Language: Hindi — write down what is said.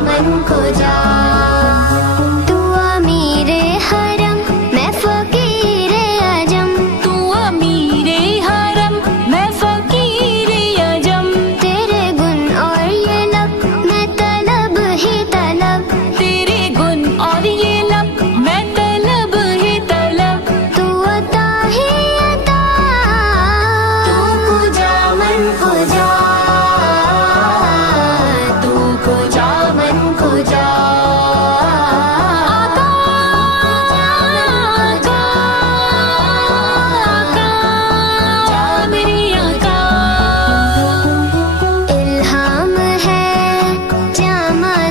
मन को जा। तू अमीरे हरम मैं फकीरे अजम, तू अमीरे हरम मैं फकीरे अजम। तेरे गुण और ये लब मैं तलब ही तलब, तेरे गुण और ये लब मैं तलब ही तलब। तू अता ही अता। तू को जा मन को जा, तू को जा मन को जा।